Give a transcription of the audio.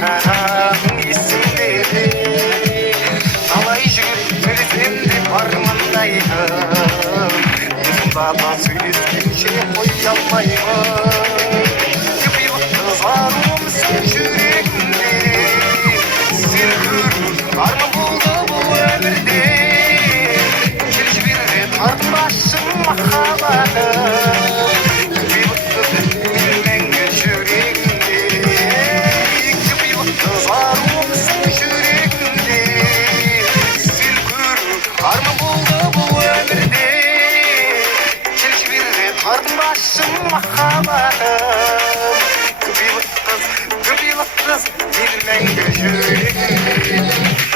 қараған есімде талай жігіт сөйлесем де армандаймын мұнда да сөйлескенше қоя алмаймын қиылықты заруымсың жүрегімде сен көру арман болды бұл өмірде келші берде тартпашы махаббатым арман болды бұл өмірде келші берде тартпашы махаббатым күйіп қыз мен мәңгі жүрегімде